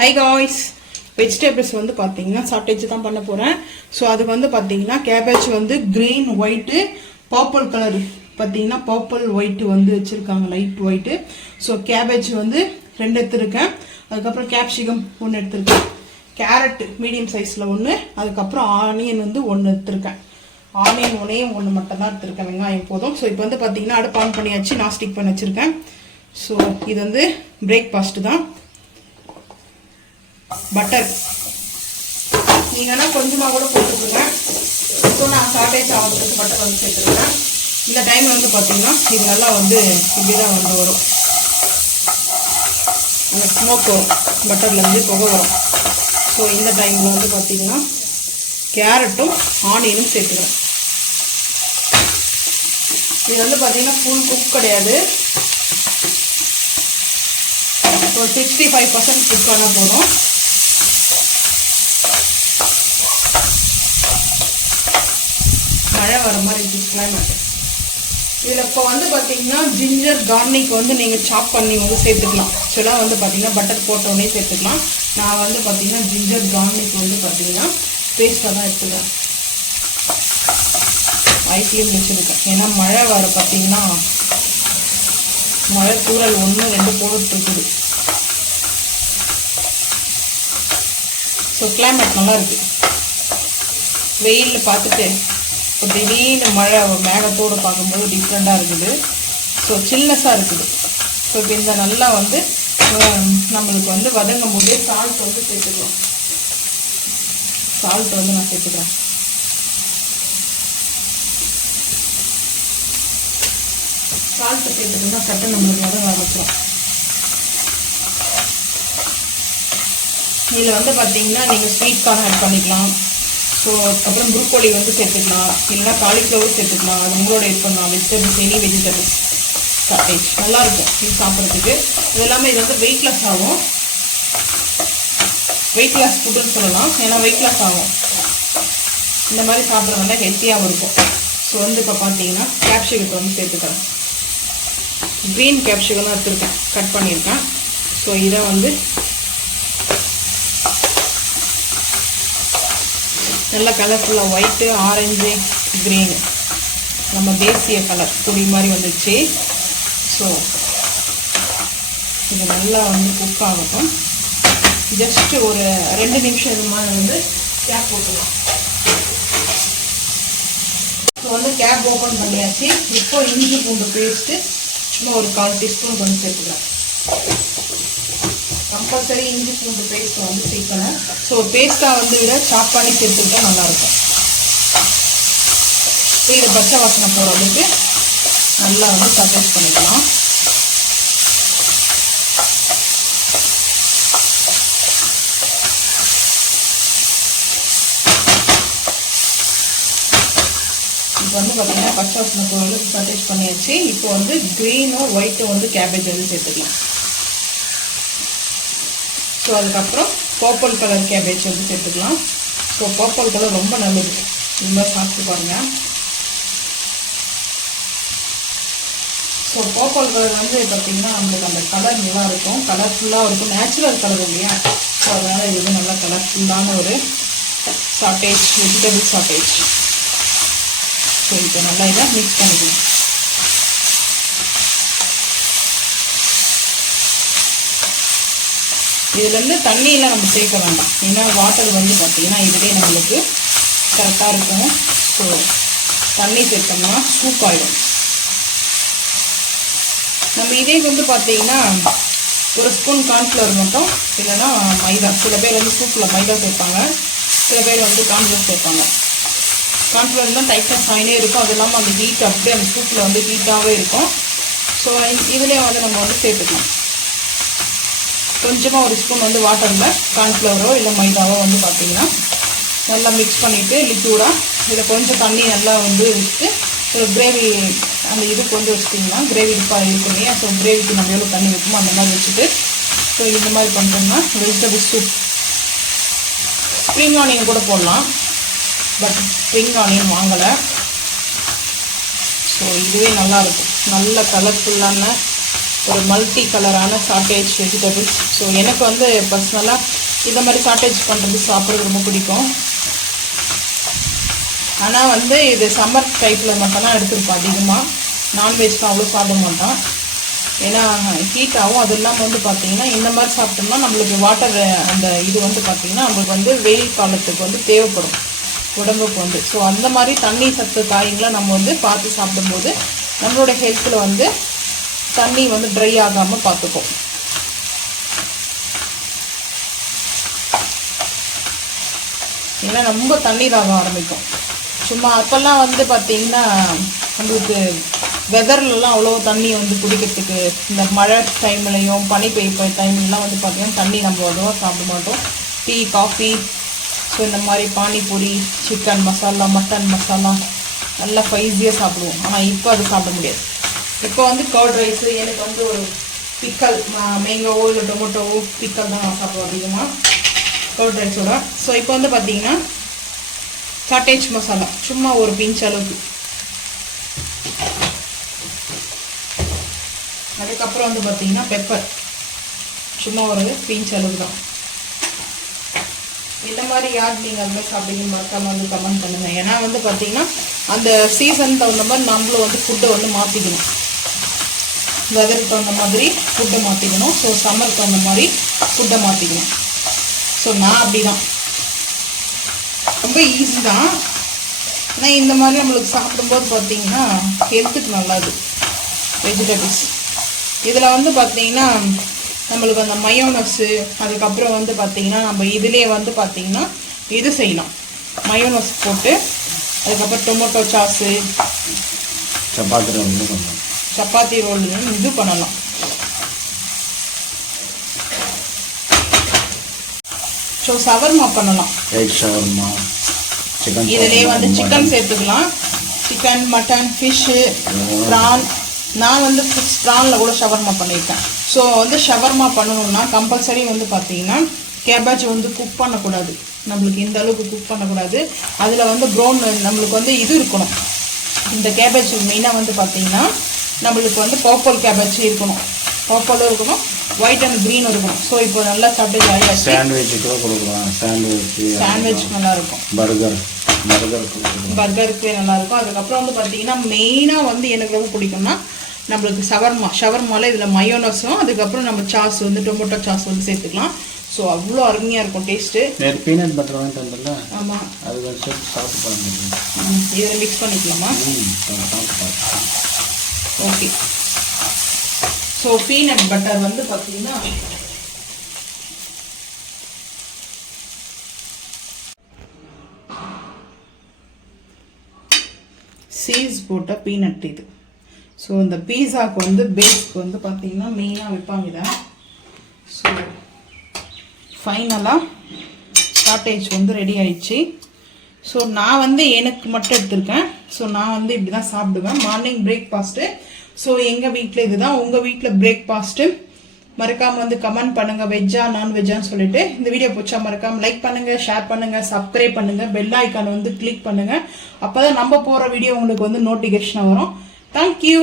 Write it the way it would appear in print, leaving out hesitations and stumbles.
Hi guys, vegetables வந்து பாத்தீங்கன்னா சாட்டேஜ் தான் பண்ண போறேன். சோ அதுக்கு வந்து பாத்தீங்கன்னா கேபேஜ் வந்து green, white, purple கலர் பாத்தீங்கன்னா purple white வந்து வச்சிருக்காங்க லைட் white. சோ கேபேஜ் வந்து 2 எடுத்துர்க்கேன். அதுக்கு அப்புறம் கேப்சிகம் 1 எடுத்துர்க்கேன். கேரட் மீடியம் சைஸ்ல 1, அதுக்கு அப்புறம் ஆனியன் வந்து 1 எடுத்துர்க்கேன். ஆனியன் ஒண்ணே மட்டும் தான் எடுத்துர்க்கேன். வெங்காயம் போதும். சோ இப்போ வந்து பாத்தீங்கன்னா அடுப்பு ஆன் பண்ணியாச்சு. நான் ஸ்டிக் பண்ணி வச்சிருக்கேன். சோ இது வந்து பிரேக்ஃபாஸ்ட் தான். பட்டர் நீங்கன்னா கொஞ்சமா கூட போட்டுக்கோங்க. ஸோ நான் சாட்டேஜ் ஆகிறதுக்கு பட்டர் வந்து சேர்த்துருக்கேன். இந்த டைம் வந்து பார்த்தீங்கன்னா இது நல்லா வந்து இப்படிதான் வந்து வரும். அந்த ஸ்மோக் வரும், பட்டர்லேருந்து புகை வரும். ஸோ இந்த டைமில் வந்து பார்த்தீங்கன்னா கேரட்டும் ஆனியனும் சேர்த்துக்கிறேன். இது வந்து பார்த்தீங்கன்னா ஃபுல் குக் கிடையாது. ஸோ 65% குக் ஆனால் போதும். மழை வர மாதிரி இருக்கு கிளைமேட். இதில் இப்போ வந்து பார்த்தீங்கன்னா ஜிஞ்சர் கார்னிக் வந்து நீங்கள் சாப் பண்ணி வந்து சேர்த்துக்கலாம். ஆக்சுவலாக வந்து பார்த்தீங்கன்னா பட்டர் போட்டோடனே சேர்த்துக்கலாம். நான் வந்து பார்த்தீங்கன்னா ஜிஞ்சர் கார்னிக் வந்து பார்த்தீங்கன்னா பேஸ்ட்டாக தான் எடுத்துக்கிறேன். ஐஸ்லேயும் வச்சுருக்கேன். ஏன்னா மழை வர பார்த்தீங்கன்னா மழை தூரல் 1-2 போட்டுருக்குது. ஸோ கிளைமேட் நல்லா இருக்குது. வெயிலில் பார்த்துட்டு இப்போ திடீர்னு மழை மேகத்தோடு பார்க்கும்போது டிஃப்ரெண்ட்டாக இருக்குது. ஸோ சில்னஸாக இருக்குது. ஸோ இப்போ இந்த நல்லா வந்து நம்மளுக்கு வந்து வதங்கும் போதே சால்ட் வந்து சேர்த்துக்கலாம். சால்ட் வந்து நான் சேர்த்துக்கிறேன். சால்ட்டு சேர்த்துக்கிட்டோம்னா சட்டை நம்மளுக்கு வதங்க ஆரம்பிச்சிடும். இதில் வந்து பார்த்தீங்கன்னா நீங்கள் ஸ்வீட் கார்ன் ஆட் பண்ணிக்கலாம். ஸோ அதுக்கப்புறம் ப்ரூக்கோலி வந்து சேர்த்துக்கலாம், இல்லைன்னா காலிஃப்ளவர் சேர்த்துக்கலாம். அது உங்களோட இது பண்ணலாம். வெஜிடபிள்ஸ், எனி வெஜிடபிள்ஸ் சாட்டேஜ் நல்லாயிருக்கும் இது சாப்பிட்றதுக்கு. இது எல்லாமே இது வந்து வெயிட் லாஸ் ஆகும். வெயிட் லாஸ் ஃபுட்டுன்னு சொல்லலாம். ஏன்னா வெயிட் லாஸ் ஆகும். இந்த மாதிரி சாப்பிட்றதுனால ஹெல்த்தியாகவும் இருக்கும். ஸோ வந்து இப்போ பார்த்தீங்கன்னா கேப்சிகத்தை வந்து சேர்த்துக்கிறேன். க்ரீன் கேப்சிகம் தான் எடுத்துருக்கேன், கட் பண்ணியிருக்கேன். ஸோ இதை வந்து நல்லா கலர்ஃபுல்லாக ஒயிட்டு, ஆரஞ்சு, க்ரீனு நம்ம தேசிய கலர் பொடி மாதிரி வந்துச்சு. ஸோ இது நல்லா வந்து குக் ஆகட்டும். ஜஸ்ட்டு ஒரு 2 நிமிஷம் இது மாதிரி வந்து கேப் போட்டுக்கலாம். ஸோ வந்து கேப் ஓப்பன் பண்ணியாச்சு. இப்போ இஞ்சி பூண்டு பேஸ்ட்டு சும்மா ஒரு 1/4 டீஸ்பூன் கொஞ்சம் சேர்த்துக்கலாம். கம்பல்சரி இஞ்சி பூண்டு பேஸ்ட்டை வந்து சேர்க்கணும். ஸோ பேஸ்ட்டாக வந்து விட சாப் பண்ணி சேர்த்துக்கிட்டா நல்லாயிருக்கும். இதை பச்சை வாசனை போகிறதுக்கு நல்லா வந்து சர்ஃபேஸ் பண்ணிக்கலாம். இப்போ வந்து பார்த்தீங்கன்னா பச்சை வாசனை போகிறதுக்கு சர்ஃபேஸ் பண்ணியாச்சு. இப்போ வந்து க்ரீனும் ஒயிட்டும் வந்து கேபேஜ் வந்து சேர்த்துக்கலாம். ஸோ அதுக்கப்புறம் பர்பிள் கலர் கேபேஜ் வந்து சேர்த்துக்கலாம். ஸோ பர்பிள் கலர் ரொம்ப நல்லது. ரொம்ப சாப்பிட்டு பாருங்கள். ஸோ பர்பிள் கலர் வந்து பார்த்திங்கன்னா நம்மளுக்கு அந்த கலர் நல்லா இருக்கும், கலர்ஃபுல்லாக இருக்கும். நேச்சுரல் கலர் இல்லையா? ஸோ அதனால் இது வந்து நல்லா கலர்ஃபுல்லான ஒரு சாட்டேஜ், வெஜிடபிள் சாட்டேஜ். ஸோ இப்போ நல்லா இதை மிக்ஸ் பண்ணிக்கலாம். இதுலேருந்து தண்ணியெல்லாம் நம்ம சேர்க்க வேண்டாம். ஏன்னா வாட்டர் வந்து பார்த்திங்கன்னா இதுவே நம்மளுக்கு கரெக்டாக இருக்கும். ஸோ தண்ணி சேர்த்தோம்னா சூப் ஆகிடும். நம்ம இதே வந்து பார்த்திங்கன்னா ஒரு ஸ்பூன் கார்ன்ஃப்ளவர் மட்டும், இல்லைன்னா மைதா. சில பேர் வந்து சூப்பில் மைதா சேர்ப்பாங்க, சில பேர் வந்து கார்ன்ஃப்ளவர் சேர்ப்பாங்க. கார்ன்ஃப்ளவர் தான் டைட்னஸ் ஆகினே இருக்கும். அது இல்லாமல் அந்த ஹீட் அப்படியே அந்த சூப்பில் வந்து ஹீட்டாகவே இருக்கும். ஸோ இதுலேயே வந்து நம்ம வந்து சேர்த்துக்கலாம். கொஞ்சமாக ஒரு ஸ்பூன் வந்து வாட்டரில் கார்ன்ஃப்ளவரோ இல்லை மைதாவோ வந்து பார்த்திங்கன்னா நல்லா மிக்ஸ் பண்ணிவிட்டு லிக்யூடாக இதில் கொஞ்சம் தண்ணி நல்லா வந்து வச்சுட்டு ஒரு கிரேவி அந்த இதுக்கு வந்து வச்சுட்டிங்கன்னா கிரேவி இருக்கும் இல்லையா? ஸோ கிரேவிக்கு நம்ம எவ்வளோ தண்ணி வைக்குமோ அந்த மாதிரி வச்சுட்டு ஸோ இந்த மாதிரி பண்ணிட்டோம்னா வெஜிடபிள் சூப். ஸ்ப்ரிங் ஆனியன் கூட போடலாம், பட் ஸ்ப்ரிங் ஆனியன் வாங்கலை. ஸோ இதுவே நல்லாயிருக்கும். நல்ல கலர்ஃபுல்லான ஒரு மல்டி கலரான சாட்டேஜ் வெஜிடபிள்ஸ். ஸோ எனக்கு வந்து பர்சனலாக இந்த மாதிரி சாட்டேஜ் பண்ணுறது சாப்பிட்றது ரொம்ப பிடிக்கும். ஆனால் வந்து இது சம்மர் டைப்பில் மட்டும்தான் எடுத்துருப்போம். அதிகமாக நான்வெஜ்லாம் அவ்வளோ சாப்பிட மாட்டோம், ஏன்னா ஹீட் ஆகும். அது இல்லாமல் வந்து பார்த்திங்கன்னா இந்த மாதிரி சாப்பிட்டோம்னா நம்மளுக்கு வாட்டர் அந்த இது வந்து பார்த்திங்கன்னா நம்மளுக்கு வந்து வெயில் காலத்துக்கு வந்து தேவைப்படும் உடம்புக்கு வந்து. ஸோ அந்த மாதிரி தண்ணி சத்து காய்களை நம்ம வந்து பார்த்து சாப்பிடும்போது நம்மளோட ஹெல்த்தில் வந்து தண்ணி வந்து ட்ரை ஆகாமல் பார்த்துக்கும். ஏன்னா ரொம்ப தண்ணி தாக ஆரம்பிக்கும். சும்மா அப்போல்லாம் வந்து பார்த்திங்கன்னா நம்மளுக்கு வெதர்லலாம் அவ்வளோ தண்ணி வந்து குடிக்கிறதுக்கு, இந்த மழை டைம்லையும் பனி பெய்ய டைம்லாம் வந்து பார்த்திங்கன்னா தண்ணி நம்ம அவ்வளோவா சாப்பிட மாட்டோம். டீ, காஃபி, ஸோ இந்த மாதிரி பானிபூரி, சிக்கன் மசாலா, மட்டன் மசாலா நல்லா ஸ்பைஸியாக சாப்பிடுவோம். ஆனால் இப்போ அது சாப்பிட முடியாது. இப்போ வந்து கர்ட் ரைஸு, எனக்கு வந்து ஒரு பிக்கல், மேங்கோவோ இல்லை டொமேட்டோவோ பிக்கல் தான் நான் சாப்பிடுவோம் அதிகமாக கர்ட் ரைஸோட. ஸோ இப்போ வந்து பார்த்திங்கன்னா சாட்டேஜ் மசாலா சும்மா ஒரு பிஞ்ச் அளவுக்கு, அதுக்கப்புறம் வந்து பார்த்திங்கன்னா பெப்பர் சும்மா ஒரு பிஞ்ச் அளவு தான். இந்த மாதிரி யார் நீங்கள் அது மாதிரி சாப்பிட்டீங்கன்னு மறக்காமல் வந்து கமெண்ட் பண்ணுங்கள். ஏன்னா வந்து பார்த்திங்கன்னா அந்த சீசன் தகுந்த மாதிரி நம்மளும் வந்து ஃபுட்டை வந்து மாற்றிக்கணும், வெதருக்கு தகுந்த மாதிரி ஃபுட்டை மாற்றிக்கணும். ஸோ சம்மருக்கு தகுந்த மாதிரி ஃபுட்டை மாற்றிக்கணும். ஸோ நான் அப்படி தான், ரொம்ப ஈஸி தான். ஆனால் இந்த மாதிரி நம்மளுக்கு சாப்பிடும்போது பார்த்திங்கன்னா ஹெல்த்துக்கு நல்லது வெஜிடபிள்ஸ். இதில் வந்து பார்த்திங்கன்னா நம்மளுக்கு அந்த மயோனஸு, அதுக்கப்புறம் வந்து பார்த்திங்கன்னா நம்ம இதிலே வந்து பார்த்திங்கன்னா இது செய்யலாம், மயோனஸ் போட்டு அதுக்கப்புறம் டொமேட்டோ சாஸு, சப்பாத்தி ரோல் இது பண்ணலாம். ஸோ ஷவர்மா பண்ணலாம். இதிலே வந்து சிக்கன் சேர்த்துக்கலாம், சிக்கன், மட்டன், ஃபிஷ்ஷு, ப்ரான். நான் வந்து ப்ரானில் கூட ஷவர்மா பண்ணியிருக்கேன். ஸோ வந்து ஷவர்மா பண்ணணுன்னா கம்பல்சரி வந்து பார்த்திங்கன்னா கேபேஜ் வந்து குக் பண்ணக்கூடாது, நம்மளுக்கு இந்த அளவுக்கு குக் பண்ணக்கூடாது. அதில் வந்து ப்ரௌன் நம்மளுக்கு வந்து இது இருக்கணும். இந்த கேபேஜ் மெயினாக வந்து பார்த்திங்கன்னா நம்மளுக்கு வந்து பர்பிள் கேபேஜ் இருக்கணும், பர்பிளும் இருக்கணும், ஒயிட் அண்ட் க்ரீன் இருக்கணும். ஸோ இப்போ நல்லா சாப்பிட்டு ஜாலியாக சாண்ட்விச் கூட கொடுக்கலாம். சாண்ட்விச் நல்லாயிருக்கும், பர்கருக்குவே நல்லாயிருக்கும். அதுக்கப்புறம் வந்து பார்த்திங்கன்னா மெயினாக வந்து எனக்கு ரொம்ப பிடிக்கும்னா நம்மளுக்கு ஷவர்மாவில் இதில் மயோனஸும் அதுக்கப்புறம் நம்ம சாஸ் வந்து டொமேட்டோ சாஸ் வந்து சேர்த்துக்கலாம். ஸோ அவ்வளோ அருமையாக இருக்கும் டேஸ்ட்டு. பீனட் பட்டர் வாங்கிட்டு. ஆமாம், அது வந்து சாப்பிட்டு பாருங்க. இதில் மிக்ஸ் பண்ணிக்கலாமா? ஓகே. ஸோ பீனட் பட்டர் வந்து பார்த்தீங்கன்னா சீஸ் போட்ட பீனட் இது. ஸோ இந்த பீஸாவுக்கு வந்து பேஸ்க்கு வந்து பார்த்தீங்கன்னா மெயினாக வைப்பாங்க இதை. ஸோ ஃபைனலாக சாட்டேஜ் வந்து ரெடி ஆயிடுச்சு. ஸோ நான் வந்து எனக்கு மட்டும் எடுத்திருக்கேன். ஸோ நான் வந்து இப்படி தான் சாப்பிடுவேன் மார்னிங் பிரேக்ஃபாஸ்ட்டு. ஸோ எங்கள் வீட்டில் இதுதான், உங்கள் வீட்டில் பிரேக்ஃபாஸ்ட்டு மறக்காமல் வந்து கமெண்ட் பண்ணுங்கள், வெஜ்ஜா நான்வெஜ்ஜான்னு சொல்லிட்டு. இந்த வீடியோ பிடிச்சா மறக்காமல் லைக் பண்ணுங்கள், ஷேர் பண்ணுங்கள், சப்ஸ்கிரைப் பண்ணுங்கள், பெல் ஐக்கானை வந்து கிளிக் பண்ணுங்கள். அப்போ தான் நம்ம போகிற வீடியோ உங்களுக்கு வந்து நோட்டிஃபிகேஷன் வரும். தேங்க்யூ.